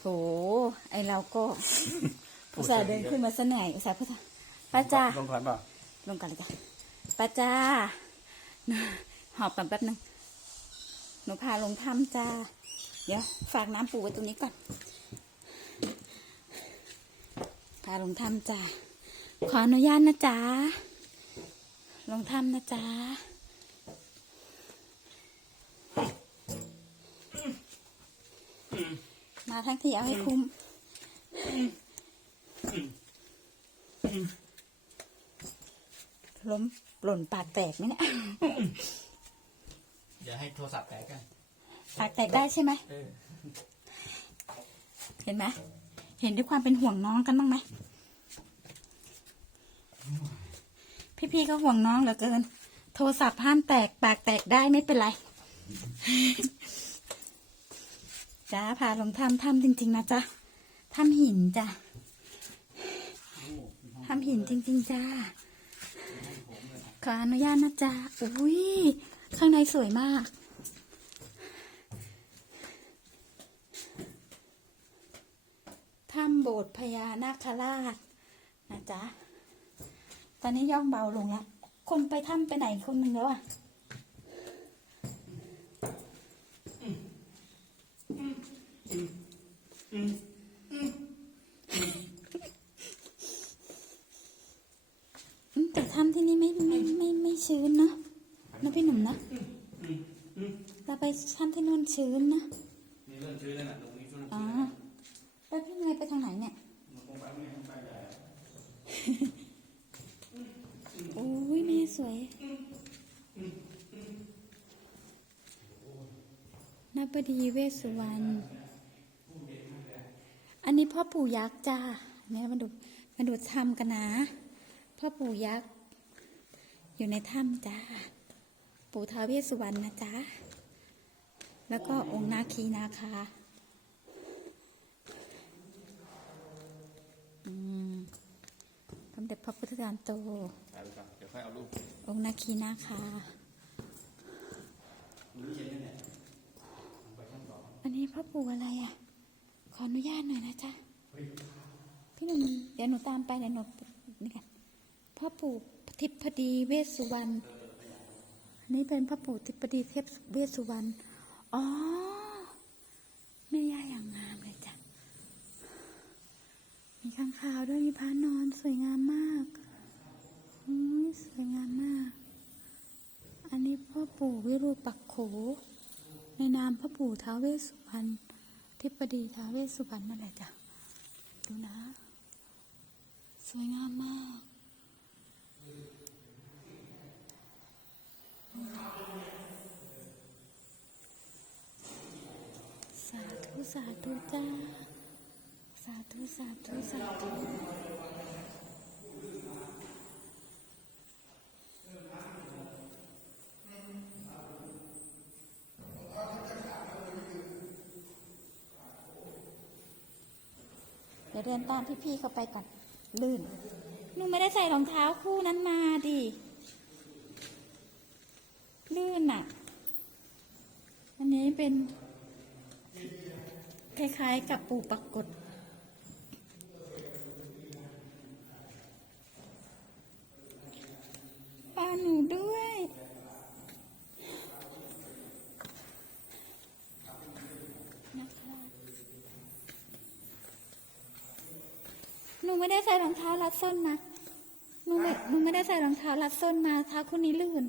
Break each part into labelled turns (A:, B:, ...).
A: โห ไอเราก็ อุตส่าห์เดินขึ้นมาสนอยอุตส่าห์พูดว่าป้าจ้า
B: ลงก่อนเปล่า
A: ลงกันเลยจ้ะป้าจ้าหอบกันแป๊บนึงหนูพาลงถ้ำจ้า เดี๋ยว ฝากน้ำปูไว้ตรงนี้ก่อน พาลงถ้ำจ้า ขออนุญาตนะจ๊ะ ลงถ้ำนะจ๊ะ มาทั้งที่เอาให้คุ้มล้มหล่นปากแตกไหมเนี่ย
B: เดี๋ยวให้โทรศัพท์แตกกัน
A: ปากแตกได้ใช่ไหม
B: เออ
A: เห็นไหมเห็นด้วยความเป็นห่วงน้องกันบ้างไหมพี่ๆก็ห่วงน้องเหลือเกิน โทรศัพท์ห้ามแตกปากแตกได้ไม่เป็นไร จ้าพาลงถ้ำถ้ำจริง ๆ นะจ๊ะถ้ำหินจ้ะถ้ำหินจริง ๆ จ้าขออนุญาตนะจ๊ะอุ้ยข้างในสวยมาก ถ้ำโบสถ์พญานาคราชนะจ๊ะ ตอนนี้ย่องเบาลงแล้ว คนไปถ้ำไปไหนคนหนึ่งแล้วอะ อืมแต่ถ้ำที่นี่ไม่ไม่ไม่ไม่ชื้นเนอะนะพี่หนุ่มนะ เราไปถ้ำที่นู่นชื้นนะ
B: นี่เรื่องชื่อเลยนะตรงนี้ช่วง
A: อ๋อแล้วพี่เนยไปทางไหนเนี่ยโอ้ยแม่สวยนับดีเวสสุวรรณ อันนี้พ่อปู่ยักษ์จ้าเนี่ยมาดูมาดูถ้ำกันนะ พ่อปู่ยักษ์ อยู่ในถ้ำจ้า ปู่ท้าวเวสสุวรรณนะจ๊ะ แล้วก็องค์นาคีนาคาอืมสมเด็จพระพุทธจารย์โต
B: ไปไปก่อนเดี๋ยวค่อยเอารูป
A: องค์นาคีนาคาอันนี้พ่อปู่อะไรอะ ขออนุญาตหน่อยนะจ๊ะ พี่หนุ่มเดี๋ยวหนูตามไปเดี๋ยวหนูนี่กันพ่อปู่ทิพดีเวสสุวรรณ อันนี้เป็นพ่อปู่ทิพดีเทพเวสสุวรรณ อ๋อแม่ย่าอย่างงามเลยจ้ะ มีข้างคาวด้วยมีพระนอนสวยงามมากอุ้ยสวยงามมาก อันนี้พ่อปู่วิรูปักโข ในนามพ่อปู่ท้าวเวสสุวรรณทิปดีท้าวเวสสุวรรณนั่นแหละจ้ะ ดูนะ สวยงามมาก สา ธุสาธุจ้า สาธุสาธุสาธุเดี๋ยวเดินตามพี่ๆเขาไปก่อนลื่นหนูไม่ได้ใส่รองเท้าคู่นั้นมาดิลื่นอะ อันนี้เป็น คล้ายๆ กับปูปักกดปาหนูด้วย หนูไม่ได้ใส่รองเท้ารัดส้นนะหนูไม่ หนูไม่ได้ใส่รองเท้ารัดส้นมาเท้าคู่นี้ลื่น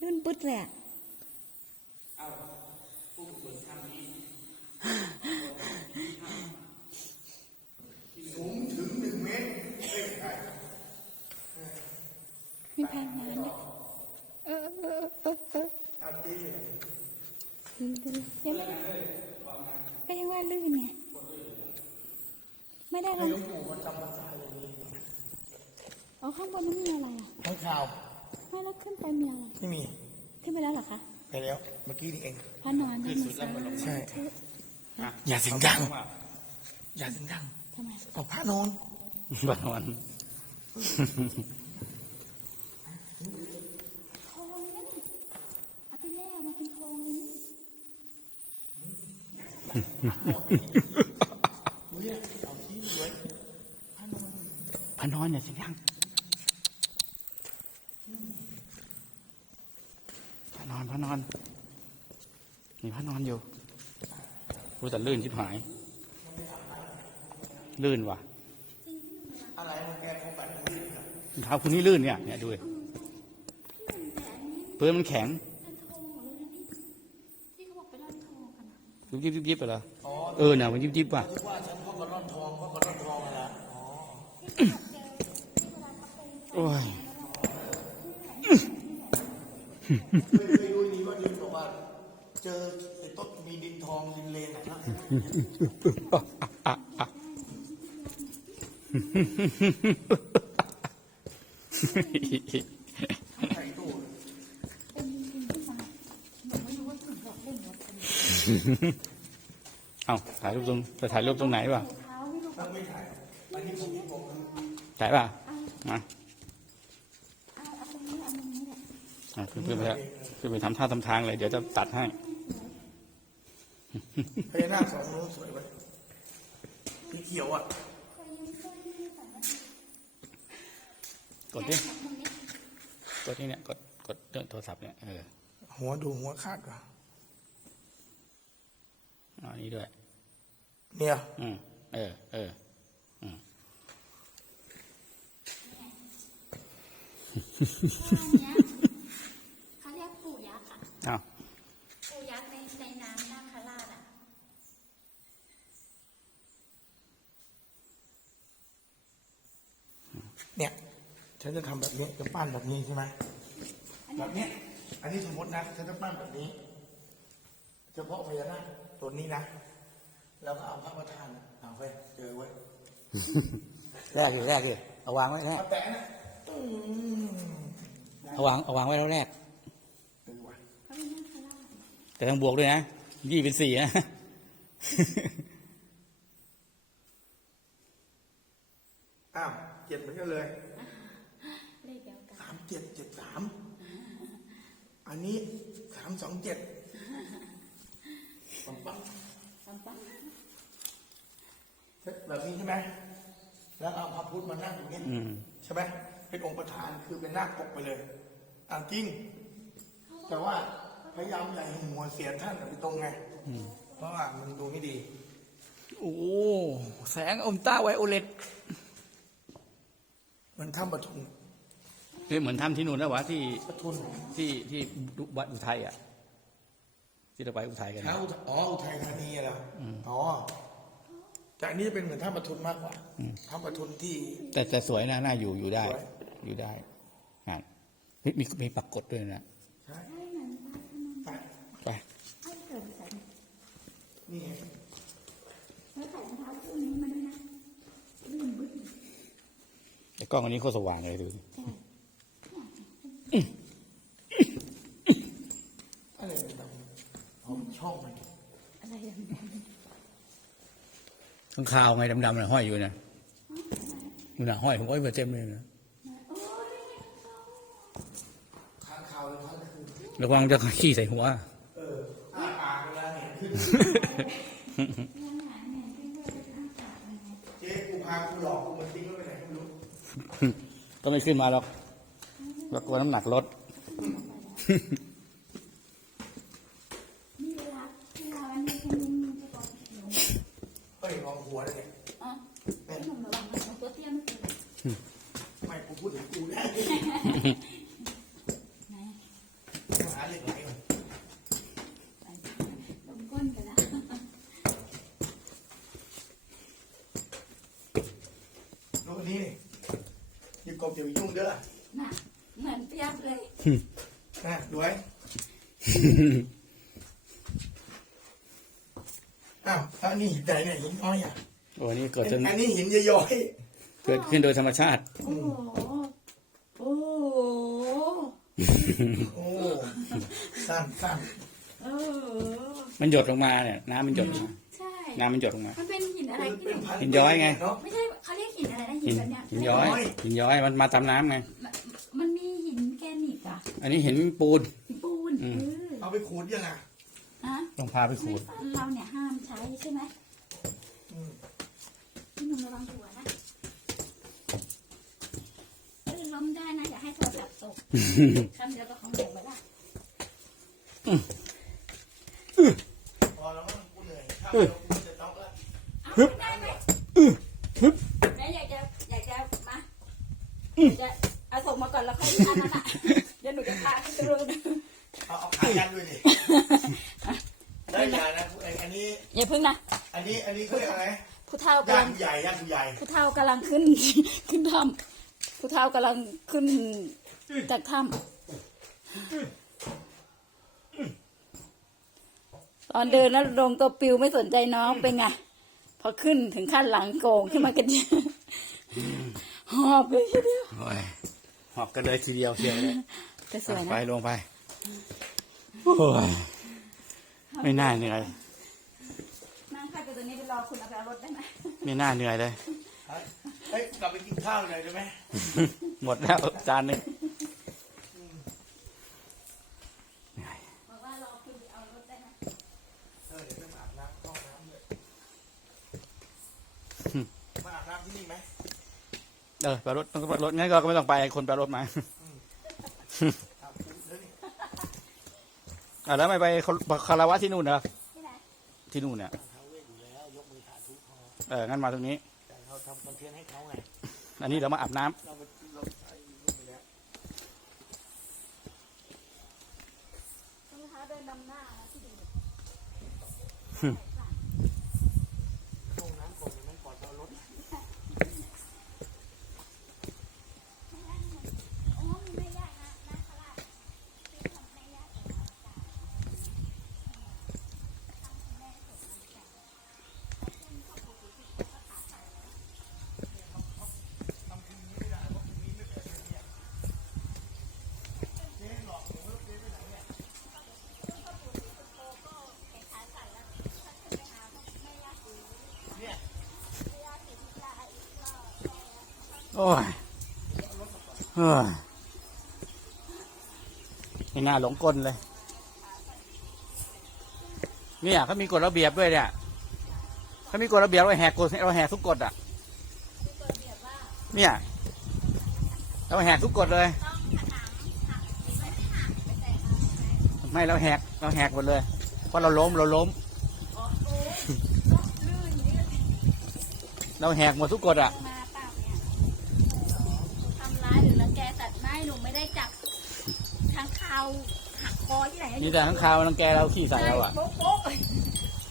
A: ลื่นปึ๊ดเลยอะ พงงานด้วยเออเออเออเออลื่นลื่นยังไม่ก็ยังว่าลื่นไง ไม่ได้ลงเอาข้างบนนั้นมีอะไรอะ
C: ข้างข่าว
A: ไม่แล้วขึ้นไปมีอะไร
C: ไม่มี
A: ขึ้นไปแล้วเหรอคะ
C: ไปแล้ว เมื่อกี้นี่เอง
A: พระนอนได้ไหมคะ
C: ใช่อย่าเสียงดัง อย่าเสียงดัง
A: ทำไม
C: เอาพระนอน
B: บันวัน
A: ท องนะนี่เอาไปแล่มาเป็นทองเลยนี่
C: พานอนอย่าเสียงดังพานอนพานอนมีพานอนอยู่รู้แต่ลื่นชิบหาย ลื่นว่ะ
D: อะไรมันแกคงแบบนี้
C: รองเท้าคุณนี่ลื่นเนี่ยเนี่ยดูดิพื้นมันแข็ง
A: ที่เขาบอกไปร่อนทองกันอะ
C: ยุบยิบยิบยิบไปเหรอ เออเนี่ยมันยิบยิบว่ะ
D: นึกว่าฉันพ่อกระร่อนทองพ่อกระร่อนทองอะไรอ๋อ
C: โอ้ย
D: เคยเคยดูนี่ว่าดินบอกว่าเจอไอ้ต้นมีดินทองดินเลนอะนะ ใส่ตู้
A: เป็นจริงๆที่มาหนูไม่รู้ว่าถึงบอกเล่นรถกัน
C: เอาถ่ายรูปตรงจะถ่ายรูปตรงไหนวะ
A: เท้าไม่รู้
D: ถ้าไม่ถ่ายอันนี้ผมผม
C: ถ่ายป่ะมา
A: เอาเอาตรงนี้เอาตรงนี้แหละ
C: อะขึ้นขึ้นไปแล้วขึ้นไปทำท่าทำทางเลย เดี๋ยวจะตัดให้
D: พญานาคสองนู้นสวยไหมสีเขียวอะ
C: กดดิกดนี่เนี่ยกดกดเรื่องโทรศัพท์เนี่ยเออ
D: หัวดูหัวคาดก่อน
C: เอาอันนี้ด้วย
D: เนี่ย
C: อืมเออเออ
A: อันเนี้ยเขาเรียกปู่ยักษ์อะ
C: เอา
A: ปู่ยักษ์ในในน้ำนาคราชอะ
D: เนี่ยฉันจะทำแบบนี้จะปั้นแบบนี้ใช่ไหมแบบเนี้ยอันนี้สมมตินะฉันจะปั้นแบบนี้เฉพาะพญานาคตัวนี้นะ แล้วก็เอาพระประธานน่ะเอาไปเจอไว้
C: แรกดิแรกดิเอาวางไว้แรก
D: มาแปะนะอืม
C: เอาวางเอาวางไว้แล้วแรก
D: เออว่ะ
A: เขาเป็นนาคราช
C: แต่ต้องบวกด้วยนะยี่เป็นสี่นะ
D: อ้าวเจ็ดเหมือนกันเลย
A: เลขเดียวกัน
D: สามเจ็ดเจ็ดสามอันนี้สามสองเจ็ดปั๊มปั๊ม
A: ปั๊มปั๊ม
D: แบบนี้ใช่ไหมแล้วเอาพระพุทธมานั่งอย่างนี้
C: อืม
D: ใช่ไหมเป็นองค์ประธานคือเป็นนาคปกไปเลยอ่าจริง แต่ว่าพยายามอย่าให้หัวเสียท่านไปตรงไงเพราะว่ามันดูไม่ดี
C: โอ้แสงอมต้าไวโอเลต
D: มันถ้ำปทุม
C: เฮ้ยเหมือนทำที่นู่นนะวะที่
D: ปทุม
C: ที่ที่วัดอุทัยอะที่เราไปอุทัยกัน
D: เท้า
C: นะ
D: อ๋ออุทัยธานีเหรอออ๋อ แต่อันนี้จะเป็นเหมือนถ้ำปทุมมากกว่าถ้ำปทุมที่
C: แต่แต่สวยนะน่าอยู่อยู่ได้
D: สวย
C: อยู่ได้อะเฮ้ยมีมีปักกดด้วยนะ
D: ใช่
A: ให้เหมือนพระพนม
D: ไป
C: ไป
A: ให้เกิดใส่
D: นี่ไง
A: แล้วใส่รองเท้าคู่นี้มาด้วยนะลื่นบึ้ด
C: ไอ้กล้องอันนี้โคตรสว่างเลยดูสิ
A: ใช่
D: อะไรเป็นแบบอ๋อช่องมัน
A: อะไรอย่างเงี้ย
C: ข้างคาวไงดำๆน่ะห้อยอยู่นะมันน่ะห้อยผมห้อยมาเต็มเลยนะ
D: ค้างคาวเลยค้างคืน
C: ระวังจะขี้ใส่หัว
D: เอออ้าปากเวลาเห็นขึ้น
A: ยังหาเนี่ยที่ว่าจะอ้าปากอะไรไง
D: เจ๊กูพากูหลอกกูมาทิ้งไว้ไปไหนไม่รู้
C: ก็ไม่ขึ้นมาหรอกเรากลัวน้ำหนักลด
A: นี่เวลาเวลาวันนี้คุณลุงจะบอกหนู
D: เอ้ยมองหัวเลยเนี่ย
A: อ๋อให้หนุ่มระวังนะตัวเตี้ยไม่เป็นไร
D: ไม่กูพูดถึงกูได้
A: ไหน
D: หาเหล็กไหลก่อน
A: ใส่ตรงก้นไปแล้ว
D: ลูกอันนี้นี่อย่ากบอย่าไปยุ่งเด้อ
A: น่ะเหมือนเปียบเลย
D: นะด้วย อ้าวแล้วอันนี้หินใดเนี่ยหินน้อยอะ
C: โอ้นี่เกิดจน
D: อันนี้หินย้อย
C: เกิดขึ้นโดยธรรมชาติ
A: โอ้โหโอ้โห
D: ๆโอ้สั้นสั้น
A: โอ้โห
C: มันหยดลงมาเนี่ยน้ำมันหยดลงมา
A: ใช่
C: น้ำมันหยดลงมา
A: มันเป็นหินอะไร
D: เป็น
A: ที่
D: เป็นพัน
C: หินย้อยไง
D: เนาะ
A: ไม่ใช่เขาเรียกหินอะไรนะหิ
C: หิ
A: น
C: น
A: แบบเนี้ย
C: หินย้อย หินย้อยมันมาตามน้ำไง
A: มันมันมีหินแกรนิตอะ
C: อันนี้หินปูน
A: หินปูน
C: อืม
A: เออ
D: เอาไปขูดยังไง
A: ฮะ
C: ต้องพาไปขูด
A: เราเนี่ยห้าม ใช้ใช่ไหมพี่หนุ่มระวังหัวนะเอ้ยล้มได้นะ อย่าให้โทรศัพท์ตกคำเดียวก็ของหนูไปละ
D: พอแล้วมั้งกูเหนื่อยถ้าไม่ลงกูจะต้องแล้ว
A: เอาได้ไหมแล้วอยากจะอยากจะมาอยากจะเอาส่งมาก่อนแล้วค่อยทำมันอะเดี๋ยวหนูจะพาขึ้นไปดู
D: เอาเอาขายันด้วยดิได้ยานะไอ้อันนี้
A: อย่าพึ่งนะ
D: อันนี้อันนี้เขาเรียกอะไร
A: ผู้เฒ่ากำ
D: ย่า
A: ลั
D: ง
A: ง
D: ใหญ่ย่างใหญ่
A: ผู้เฒ่ากำลังขึ้น ขึ้นถ้ำผู้เฒ่ากำลังขึ้นจากถ้ำตอนเดินแล้วลงตัวปิวไม่สนใจน้องเป็นไงพอขึ้นถึงขั้นหลังโกงขึ้นมากันเดียวหอบเลยทีเดียว
C: โอ้ยหอบกันเลยทีเดียวเชียวเลย
A: แต่สวย
C: ไป
A: นะ
C: ลงไปโอ้ยไม่น่าเหนื่อย
A: นั่งพักอยู่ตรงนี้ไปรอ คุณเอาไปเอารถได้ไหม
C: ไม่น่าเหนื่อยเลย
D: เฮ้ยกลับไปกินข้าวหน่อยได้ไหม
C: หมดแล้วจานหนึ่ง
A: บอกว่ารอคุณเอารถได้ไหม
D: เออเดี๋ยวไปอาบน้ำห้องน้ำด้วยมาอาบน้ำที่นี่ไหม
C: เออไปรถต้องไปรถงั้นก็ไม่ต้องไปคนไปรถมา
D: อาบน้ำเดี๋ยวนี่
C: อะแล้วไม่ไปคาราวะที่นู่นเหรอ
A: ที่ไหน
C: ที่นู่นเนี่ย
D: เขาเวทอยู่แล้ว ยกมือสาธุพอ
C: เอองั้นมาตรงนี้
D: แต่เขาทำคอนเทนต์ให้เขาไง
C: อันนี้เรามาอาบน้ำ
D: เราไปเราไอ้ลูกไปแล้ว
A: รองเท้าเดินดำหน้านะที่ดู
D: ห้องน้ำก่อนนั้นก่อนเอารถ
A: โอ้มันไม่ยากนะนะคราชที่ทำไม่ยากแต่เราจะ
C: โอ้ยเฮ้ยไม่น่าหลงกลเลย เนี่ยเขามีกฎระเบียบด้วยเนี่ยเขามีกฎระเบียบว่าแหกกฎเราแหกทุกกฎอะ เนี่ย เราแหกทุกกฎเลย ไม่เราแหกเราแหกหมดเลย เพราะเราล้มเราล้ม เราแหกหมดทุกกฎอะ
A: มาเปล่าเนี่ยทำร้ายหรือรังแกสัตว์ไม่หนูไม่ได้จับข้างคาวหักคอที่ ไหน
C: นี่แต่ข้างคาวรังแกเราขี้ใส่เราอะ
A: โป๊ะโป๊ะ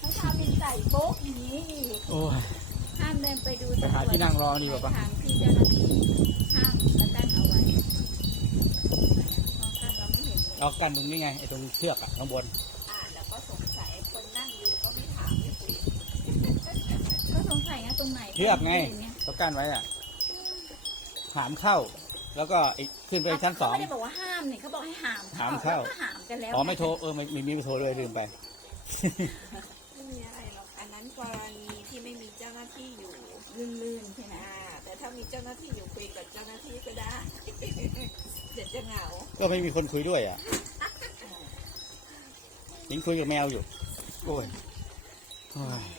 A: ข้างคาวบินใส่โป๊ะอย่างนี้อีก
C: โอ้ย
A: ห้ามเดินไปดู
C: ไปหาที่นั่งรอดีกว่าปะ
A: ถามที่เจ้าหน้าที่ห้ามมาตั้งเอาไว้เพราะกั้นเราไม่เห็นเลย
C: เรากันตรงนี้ไงไอ้ตรงเชือกอะข้างบน
A: อ่านแล้วก็สงสัยคนนั่งอยู่ก็ไม่ถามไม่คุยก็สงสัยนะตรงไหน
C: เชือกไง
A: ม่เห็นเนี่ย
C: เขากั้นไว้อะหามเข้า แล้วก็ไอ้ขึ้นไปชั้นสอง
A: เขาไม่ได้บอกว่าห้ามนี่เขาบอกให้หาม
C: หามเข้า
A: แล้วก็หามกันแล้ว
C: อ๋อไม่โทรเออไม่ไม่มีไม่โทรเลยลืมไป
E: ไม่มีอะไรหรอก อันนั้นกรณีที่ไม่มีเจ้าหน้าที่อยู่
A: ลื่นๆใช่ไหม
E: อ่าแต่ถ้ามีเจ้าหน้าที่อยู่คุยกับเจ้าหน้าที่ก็ได้ เดี๋ยวจะเหงา
C: ก็ไม่มีคนคุยด้วยอะยิงคุยกับแมวอยู่ โอ้ยโอ้ย
E: แหมให้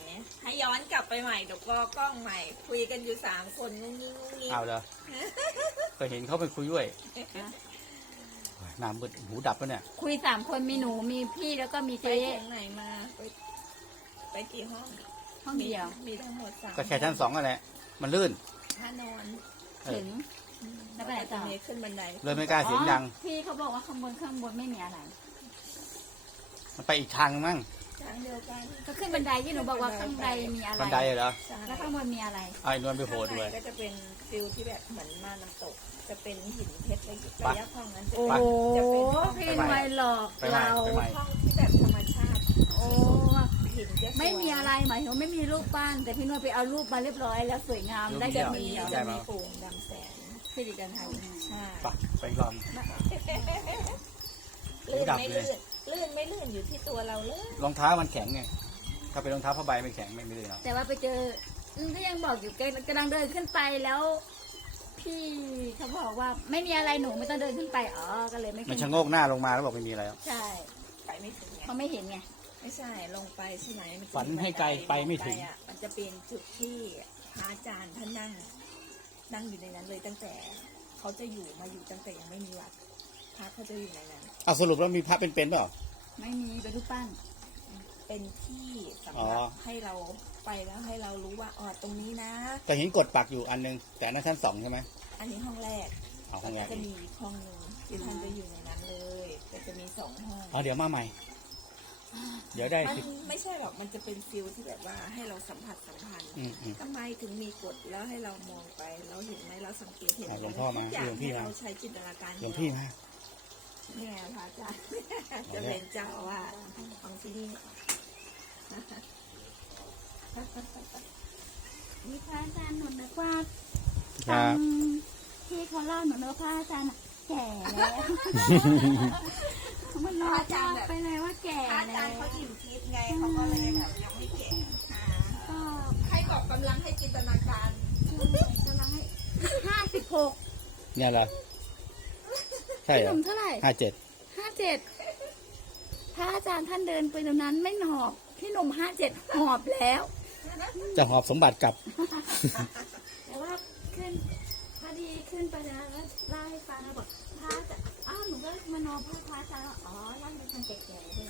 E: ย้อนกลับไปใหม่เดี๋ยวก็กล้องใหม่ คุยกันอยู่สามคนงุ้งงิ้งงุ้งงิ้ง
C: เอาเลยเคยเห็นเขาไปคุยด้วยโอ้ยหน้ามืดหูดับปะเนี่ย
A: คุยสามคนมีหนูมีพี่แล้วก็มี
E: ไป
A: เจ๊
E: ถึงไหนมาไปไปกี่ห้อง
A: ห้องเดียว
E: มีทั้งหมดสาม
C: ก็แค่ชั้นสองนั่นแหละมันลื่น
E: ถ้านอน
C: เออ
A: ถึง แล้วไปไหนต่อ
E: จะมีขึ้นบันได
C: เลยไม่กล้าเสียงดัง
A: อ๋อพี่เขาบอกว่าข้างบนข้างบนไม่มีอะไร
C: มันไปอีกทางมั้ง
E: ทางเดียวกัน
A: ก็ขึ้นบันไดที่หนูบอกว่าข้างในมีอะไร
C: บันไดเหรอ
E: ใช่
A: แล้วข้างบนมีอะไร
C: เอาไอ้นวลไปโผล่ด้วย
E: ข้างในก็จะเป็นฟิลที่แบบเหมือนมาน้ำตก จะเป็นหินเพชรระยะห้องนั้นจะ
A: โอ้
E: เป็น
A: โห
E: จะเป็นห้อง
A: พี่นวยหลอก
C: ไปใหม่
A: เรา
C: ไปใหม่
E: ห้องที่แบบธรรมชาติ
A: โอ้
E: หินจะสวย
A: ไม่มีอะไรหมายถึงว่าไม่มีรูปปั้นแต่พี่นวลไปเอารูปมาเรียบร้อยแล้วสวยงามได้
C: รู
A: แบ
C: ป
A: บ
C: เดี
A: นี้
C: ยว
E: จะมีปูงดำแสง
A: พี่ดิกันไทย
E: ใช่
C: ไปไปก่อน
E: ลื่น
C: ดับ
E: ไม่
C: เลย
E: ลื่น ลื่นไม่ลื่นอยู่ที่ตัวเราเลย
C: รองเท้ามันแข็งไง ถ้าเป็นรองเท้าผ้าใบไม่แข็งไม่ไม่เลยหรอก
A: แต่ว่าไปเจออืมก็ยังบอกอยู่แกกำลังเดินขึ้นไปแล้ว พี่เขาบอกว่าไม่มีอะไรหนูไม่ต้องเดินขึ้นไปอ๋อก็เลยไม่
C: มัน
A: ขึ้น
C: ชะโงกหน้าลงมาแล้วบอกไม่มีอะไรแล้ว
A: ใช่
E: ไปไม่ถึงไง
A: เขาไม่เห็นไง
E: ไม่ใช่ลงไปใช่ไหมมัจะ
C: ฝันให้ไกลไปไม่ถึง
E: ลอะมันจะเป็นจุดที่พระอาจารย์ท่านนั่ง นั่งอยู่ในนั้นเลยตั้งแต่ เขาจะอยู่มาอยู่ตั้งแต่ยังไม่มีวัดพระเขาจะอยู่ในนั้น
C: เอาสรุปแล้วมีพระเป็นๆเปล่า
A: ไม่มีเป็นรูปปั้น
E: เป็นที่สำ
C: อ๋
E: หรับ
C: อ
E: ให้เราไปแล้วให้เรารู้ว่าอ๋อตรงนี้นะ
C: แต่เห็นกดปักอยู่อันนึง แต่อันนั้นชั้นสองใช่ไหม
E: อันนี้ห้องแรก
C: เอาห้องแรก
E: จะมีอีกห้องหนึ่งที่ท่านจะอยู่ในนั้นเลยแต่จะมีสองห้อง
C: เอาเดี๋ยวมาใหม่ เดี๋ยวได้
E: มัน
C: สิ
E: ไม่ใช่หรอกมันจะเป็นฟิลที่แบบว่าให้เราสัมผัสสัมพันธ์
C: อืมอืม
E: ทำไมถึงมีกฎแล้วให้เรามองไป เราเห็นไหมเราสังเกตเห็นไหม
C: อะหลวงพ่อมา
E: ทุกอย่าง
C: หลวงพี่
E: ให้
C: มา
E: เราใช้จินตนาการ
C: หลวงพี่มา
E: นี่ไงพระอาจารย์จะเป็นเจ้าอาว่าสของที่นี่
A: มีพระอาจารย์หนุนนึกว่า
C: ครั
A: ฟั
C: บ
A: งที่เขาเล่าหนูนึกว่าพระอาจารย์อะแก่แล้วมันนอนจำไปเลยว่าแก่
E: พระอา
A: แล้
E: จาร
A: ว
E: ย์เขาอิ่มทิพย์ไงเขาก็เลยแบบยังไม่แก่อ่า
A: ก็
E: ให้กรอบกำลังให้จินตนาการ
A: กำลังให้ห้าสิบหก
C: เนี่ยเหรอ ใช่
A: พี่
C: เห
A: ห
C: รอ
A: นุ่มเท่าไหร่
C: ห้าเจ็ด
A: ห้าเจ็ดพระอาจารย์ท่านเดินไปตรงนั้นไม่หอบพี่หนุ่มห้าเจ็ดหอบแล้ว
C: จะหอบสมบัติกลับ
A: แต่ว่าขึ้นพอดีขึ้นไปแล้วแล้วเล่าให้ฟังแล้วบอกพระอาจารย์อ้าวหนูก็มานอนพระพระอาจารย์ว่าอ๋อร่างเป็นคนแก่ๆเลย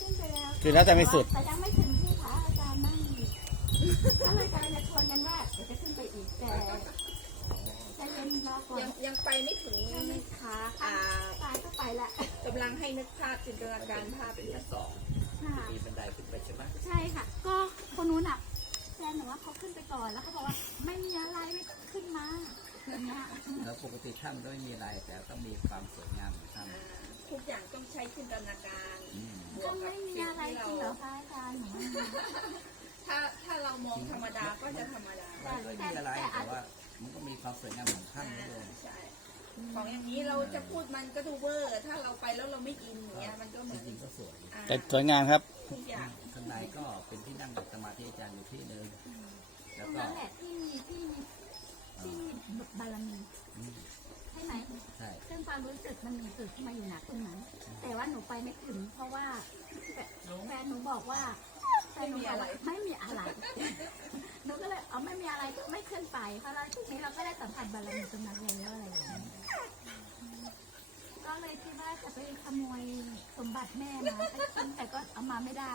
A: ขึ้นไปแล้ว
C: คือแล้วแต่ไม่สุด
A: แต่ยังไม่ถึงที่พระอาจารย์นั่งอยู่ก็เลยกำลังจะชวนกันว่าเดี๋ยวจะขึ้นไปอีก แต่ใจะเย็นรอก่อน
E: ยังยังไปไม่ถึง
A: ยังไม่ขา
E: อ่า
A: ตายก็ไปละ
E: กำลังให้นึกภาพจินตนาการภาพเป็นสอง
A: ค่ะ
B: มีบันไดขึ้นไปใช่ไหม
A: ใช่ค่ะ ก็คนนู้นอะแฟนหนูว่าเขาขึ้นไปก่อนแล้วเขาบอกว่าไม่มีอะไรไม่ต้องขึ้นมาอย่างเงี้ย
B: แล้วปกติถ้ำก็ไม่มีอะไรแต่ต้องมีความสวยงามของถ้
E: ทุกอย่างต้องใช้จินตนาการำ
B: อืม
E: บ
A: ก็
E: วกกับ
A: ไม่มี
E: สิ่ง
A: อะไร
E: ที่
A: จ
E: เรา
A: ริงเหรอคะอาจารย์หนูว่า
E: ถ้าถ้าเรามองธรรมดาก็จะธรรมดา
B: มันก็ไม่มีอะไรแต่ว่า มันก็มีความสวยงามของถ้ำนี่เลย
E: ใช่ของอย่างนี้เราจะพูดมันก็ดูเวอร์ ถ้าเราไปแล้วเราไม่อินอย่างเงี้ยมันก็เห
B: จ
E: มือน
B: ริงๆก็สวย
E: อ่า
C: แต่สวยงามครับ
E: ทุกอย่าง
B: ข้างในก็เป็นที่นั่งสมาธิอาจารย์อยู่ที่หนึ่ง
A: ต
B: แล้
A: ร
B: ว
A: ง
B: ก็
A: นั้นแหละที่ที่ที่บารมี
B: อืม
A: ใช่ไหม
B: ใช่
A: ซึ่งความรู้สึกมันมีตึกมาอยู่หนักตรงนั้น แต่ว่าหนูไปไม่ถึง เพราะว่าแฟแฟนหนูบอกว่า แฟนหนูบอกว่าไม่มีอะไรหนูก็เลยเอาไม่มีอะไรก็ไม่ขึ้นไปเพราะเราทีนี้เราก็ได้สัมผัสบารมีตรงนั้นแล้วอะไรอย่างเงี้ยก็เลยคิดว่าจะไปขโมยสมบัติแม่มาไปกินแต่ก็เอามาไม่ได้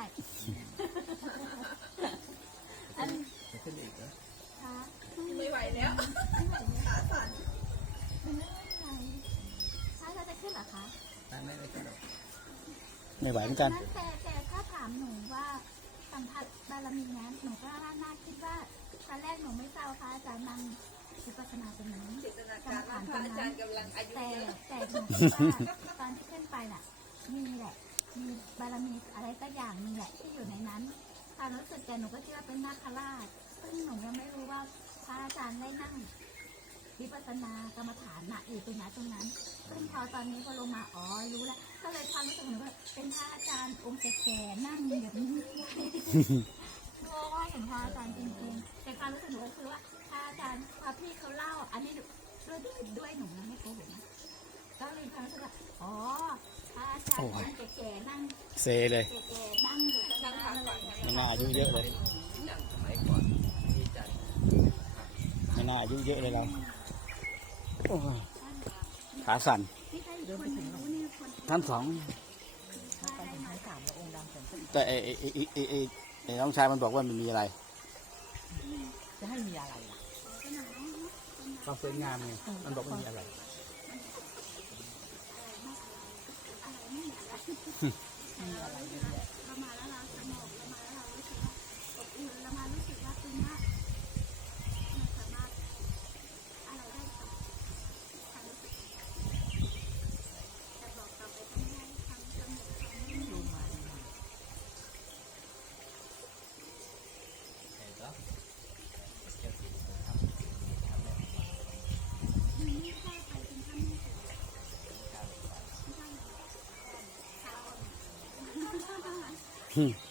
A: อัน
B: จะขึ้นอีกเหรอ
A: ค่ะ
E: ไม่ไหวแล้ว
A: ไม่ไหวเนี่ย
E: ขาสั่น
A: มันไม่ไหวถ้าเราจะขึ้นเหรอคะ
B: ถ้าไม่ได้ก็ดอก
C: ไม่ไหวเหมือนกัน
A: แต่แต่ถ้าถามหนูว่า สัมผัสบารมีนั้นหนูก็น่าคิดว่าตอนแรกหนูไม่ทราบพระอาจารย์นั่งวิปัสสนาตรงนั้น
E: จินตนาการว่าพระอาจารย์กำลังอายุ
A: แต่
E: เยอะ
A: แต่หนูคิดว่าตอนที่ขึ้นไปน่ะมีแหละ มีบารมีอะไรสักอย่างหนึงแหละที่อยู่ในนั้นความรู้สึกแต่หนูก็คิดว่าเป็นนาคราชซึ่งหนูยังไม่รู้ว่าพระอาจารย์ได้นั่ง วิปัสสนากรรมฐานน่ะอยู่ตรงนั้นตรงนั้นซึ่งพอตอนนี้พอลงมาอ๋อรู้แล้วก็เลยความรู้สึกหนูว่าเป็นพระอาจารย์องค์แก่ๆนั่งแบบนี้เพราะว่าเห็นพระอาจารย์จริงๆแต่ความรู้สึกหนูก็คือว่าพระอาจารย์พอพี่เขาเล่า อันนี้ด้วยด้วยด้วยหนูนะไม่โกหกนะก็เลยความรู้สึกว่าอ๋อพระอาจารย์องค์แก่ๆนั่ง
C: เซเลย
A: แก่ๆนั่งอยู่ตรงนั้นอะไรอย่างเงี้ย
C: ไม่น่าอายุเยอะเลย
B: นั่งสมัยก่อนที่อาจารย์
C: ไม่น่าอายุเยอะเลยเราโอ้ย ขาสั่น
A: นี่ใครอยู่คนหนึ่งรู้นี่คน
C: ท่านสอง
A: ได้ไหม
C: แต่ไอ้ไอ้ไอ้ไอ้ไอ้ไอ้น้องชายมันบอกว่ามันมีอะไร
E: จะให้มีอะไรล่ะ
C: ความสวยงามไงมันบอกมันมีอะไร
A: เรามาแล้วเราสงบเรามาแล้วเรารู้สึกว่าอบอุ่นเรามารู้สึกว่าตรงเนี้ยมันสามารถอะไรได้กับความรู้สึกแต่บอกต่อไปต้องให้ความสงบความไม่มี
B: ใช่ก็
A: ไม่ใช่ไปเป็นข้างนอกไม่ใช่ แ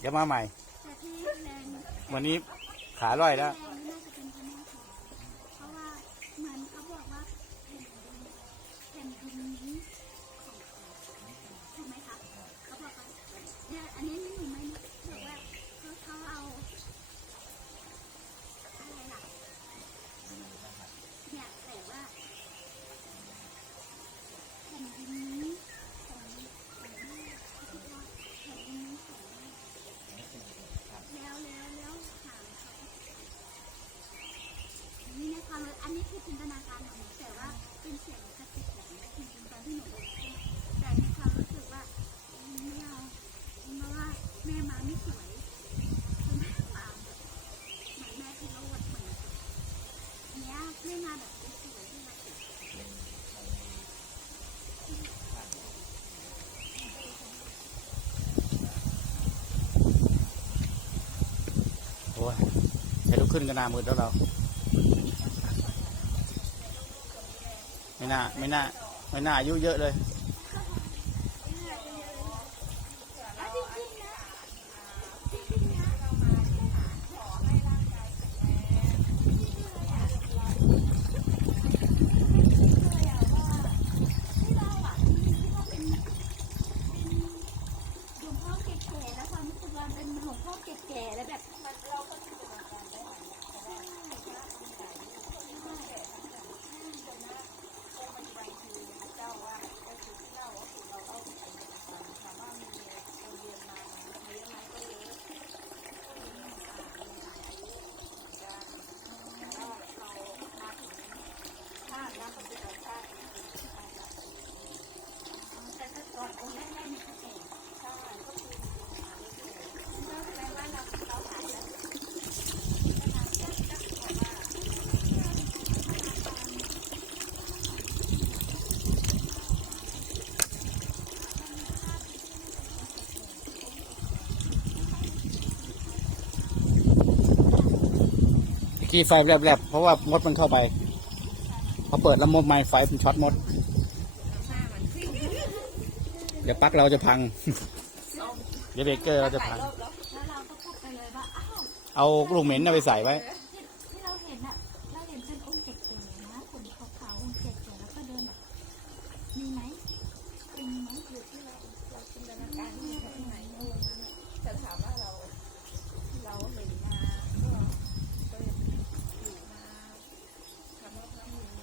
A: เดี๋ยวมาใหม่ วันนี้ขาล่อยแล้ว
E: ขึ้นก็หน้ามืดแล้วเรา ไม่น่า
A: ไม่น่า ไม่น่าอายุเยอะเลย
E: กี้ไฟ
A: แลบๆเพราะว่ามดมันเข้าไปพอเปิดแล้วมดไม้ไฟมันช็อตมด เดี๋ยวปักเราจะพัง เดี๋ยวเบเกอร์เราจะพัง
E: เอา
A: ลูกเหม็นไปใส่ไว้